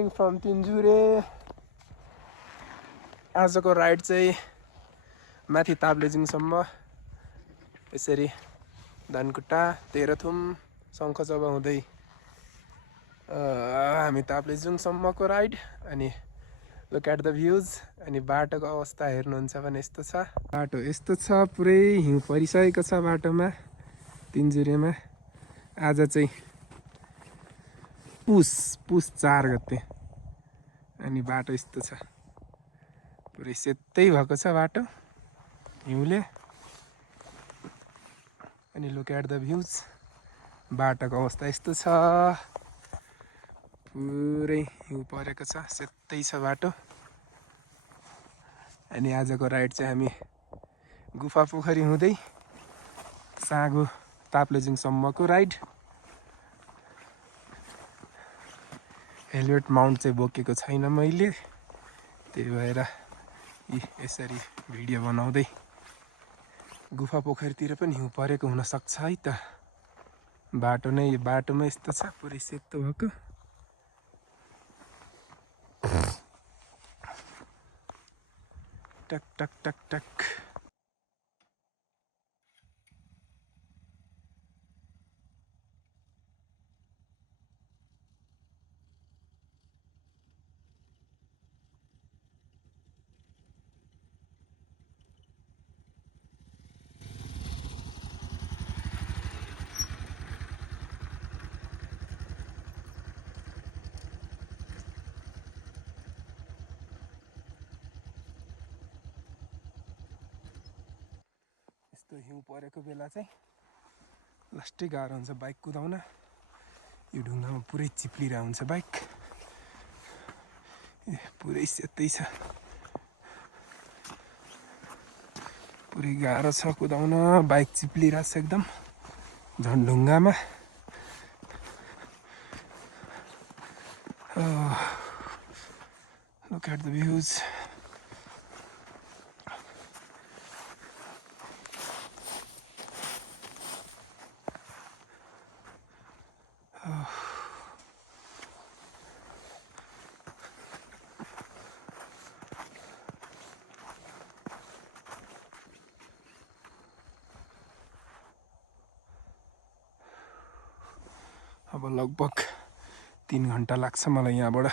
Morning from तिनजुरे। आजको ride चाहिँ माथि ताप्लेजुङसम्म, यसरी धनकुटा तेह्रथुम शङ्खसभा हुँदै हामी ताप्लेजुङसम्मको राइड। अनि लुक एट द भ्युज। अनि बाटोको अवस्था हेर्नुहुन्छ भने यस्तो छ, बाटो यस्तो छ, पुरै हिउँ परिसकेको छ बाटोमा तिनजुरेमा। आज चाहिँ पुस 4 गते अनि बाटो यस्तो छ, पुरै सेतै भएको छ बाटो हिउँले। अनि लुक एट द भ्युज, बाटोको अवस्था यस्तो छ, पुरै हिउँ परेको छ, सेतै छ बाटो। अनि आजको राइड चाहिँ हामी गुफा पोखरी हुँदै साँगु ताप्लेजुङसम्मको राइड। हेलमेट माउन्ट चाहिँ बोकेको छैन मैले, त्यही भएर यसरी भिडियो बनाउँदै। गुफा पोखरीतिर पनि हिउँ परेको हुनसक्छ है त, बाटोमा यस्तो छ, पुरै सेतो भएको। टक टक टक टक। यस्तो हिउँ परेको बेला चाहिँ लास्टै गाह्रो हुन्छ बाइक कुदाउन। यो ढुङ्गामा पुरै चिप्लिरहेको हुन्छ बाइक, पुरै सेतै छ, पुरै गाह्रो छ कुदाउन, बाइक चिप्लिरहेको छ एकदम झन् ढुङ्गामा। Look at the views. अब लगभग 3 घन्टा लाग्छ मलाई यहाँबाट।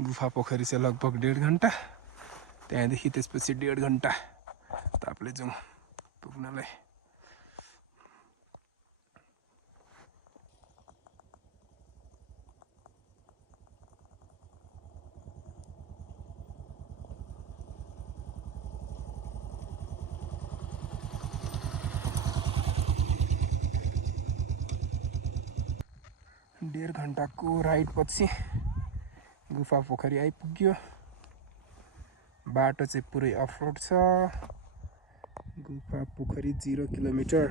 गुफा पोखरी चाहिँ लगभग 1.5 घन्टा, त्यहाँदेखि त्यसपछि 1.5 घन्टा ताप्लेजुङ पुग्नलाई। डेढ घन्टाको राइड पछि गुफा पोखरी आइपुग्यो। बाटो चाहिँ पुरै अफरोड छ। गुफा पोखरी 0 किलोमिटर,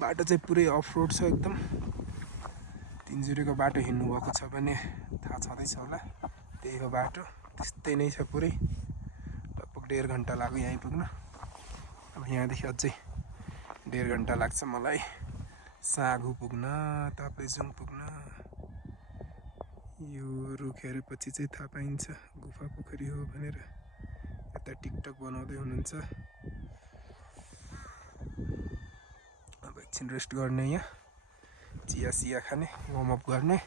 बाटो चाहिँ पुरै अफरोड छ एकदम। तिनजुरेको बाटो हिँड्नु भएको छ भने थाहा छँदैछ होला, त्यही हो बाटो, त्यस्तै नै छ पुरै। लगभग 1.5 घन्टा लाग्यो यहाँ आइपुग्न। अब यहाँदेखि अझै 1.5 घन्टा लाग्छ मलाई साँगु पुग्न, ताप्लेजुङ पुग्न। यो रुख हेरेपछि चाहिँ थाहा पाइन्छ गुफा पोखरी हो भनेर। यता टिकटक बनाउँदै हुनुहुन्छ। अब एकछिन रेस्ट गर्ने, यहाँ चिया खाने, वार्मअप गर्ने,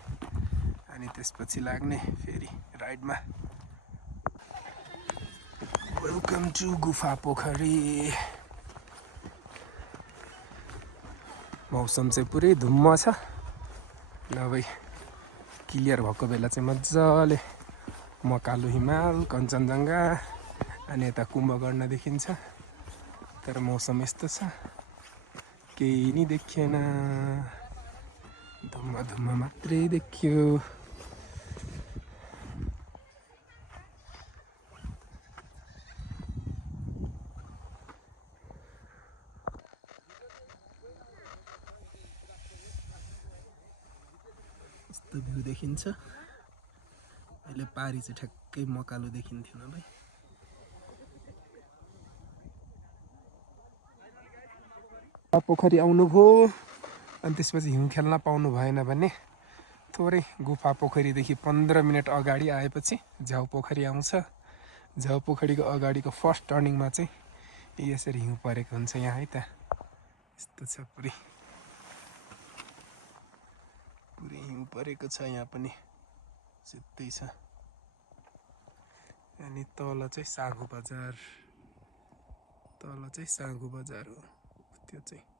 अनि त्यसपछि लाग्ने फेरि राइडमा। वेलकम टु गुफा पोखरी। मौसम चाहिँ पुरै धुम्म छ, नभए क्लियर भएको बेला चाहिँ मजाले मकालु हिमाल, कञ्चनजङ्घा अनि यता कुम्भकर्ण देखिन्छ। तर मौसम यस्तो छ, केही नि देखिएन, धुम्म मात्रै देखियो। यस्तो भ्यू देखिन्छ। अहिले पारी चाहिँ ठ्याक्कै मकालु देखिन्थ्यो न भाइ। पोखरी आउनुभयो अनि त्यसपछि हिउँ खेल्न पाउनु भएन भने थोरै गुफा पोखरीदेखि 15 मिनट अगाडि आएपछि झ्याउ पोखरी आउँछ। झ्याउ पोखरीको अगाडिको फर्स्ट टर्निङमा चाहिँ यसरी हिउँ परेको हुन्छ यहाँ है त। यस्तो छ पुरै हिउँ परेको छ यहाँ पनि सिधै छ। अनि तल चाहिँ साँगु बजार हो त्यो चाहिँ।